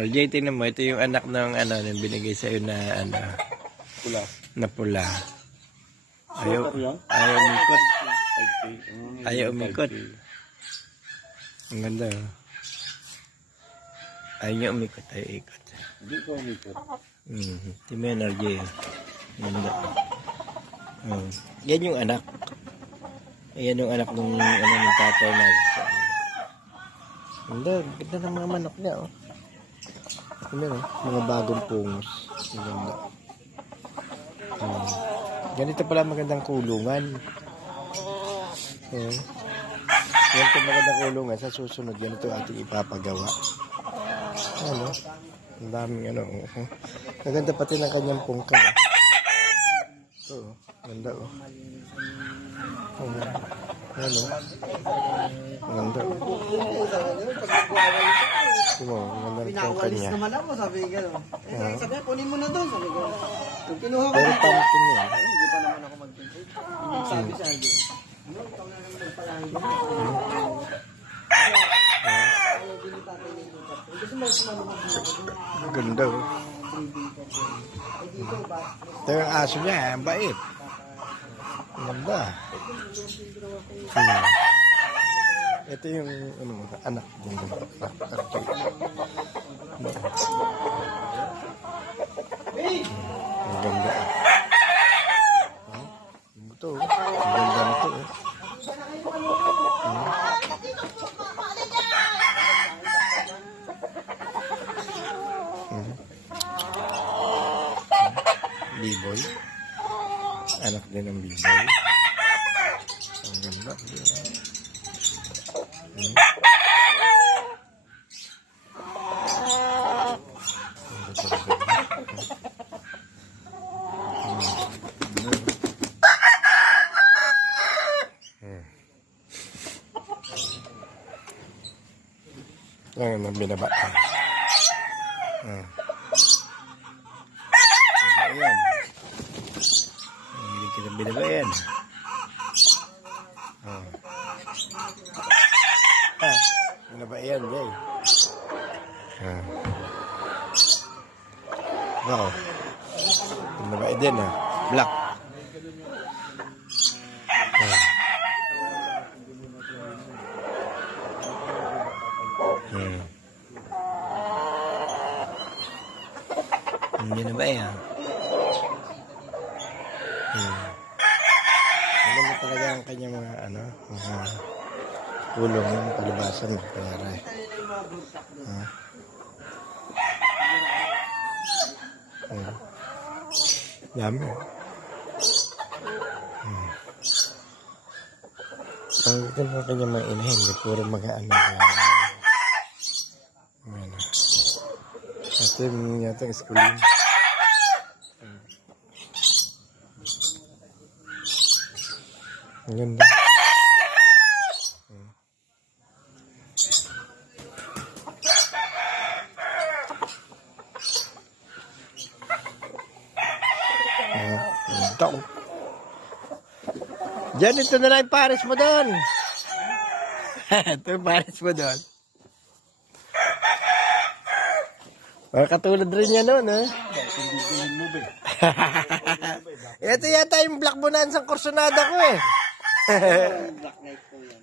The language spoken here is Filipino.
RJ, tingnan mo, ito yung anak ng ano, yung binigay sa'yo na ano, Pula. na pula. Ayaw, Super yan? ayaw umikot. 5K. Ayaw umikot. 5K. Ang ganda. Ayaw niya umikot, ayaw ikot. Hindi ko umikot. Tingnan mo yan, RJ. Ang ganda. Oh. Yan yung anak. Yan yung anak ng ano, ng tatay na. Ganda, ganda ng mga manok niya, oh. Ano, mga bagong pungos. Ang ganda. Ganito pala magandang kulungan. Ganito magandang kulungan. Sa susunod, ganito ating ipapagawa. Ano? Ang daming ano. Maganda pati ng kanyang pungkan. Ito, ganda, oh. Ano? Ganda. Ito mo, ganda ng pungkan niya. naman ako, sabi gano'n. Sabi niya, kunin mo na doon. Sabi ko, kung kinuha ko Pero dito, pumpkin yun. hindi pa naman ako mag-pinsit. Sabi sa akin, ano, ikaw na naman magpalahin ko. Ayaw din ni tatay na ito. Gusto mo sumama Ang ganda, oh. Ito yung aso niya, ang bait. Ang ganda. Ito yung ano, anak. Ang ganda. Ito, ang ganda nito. B-boy. Anak din ng B-boy. Ang ganda. Yan ang binaba. Ayan. Hindi kita binaba yan. Binaba yan, Jay. Wow. Binaba din, ha. Black. Hindi na ba yan? Maganda talaga ang kanyang mga ano, mga ulong yung palibasan ng pera. Dami. Ang ganda ng kanyang mga inahin, puro mga ano. Ito yung yata ang schooling. Ang ganda. Ito. Diyan, ito na lang yung pares mo doon. Ito yung pares mo doon. Katulad rin yan noon, eh. Ito yata yung Black Bonanza Corsonada ko, eh. Black Knight ko yan.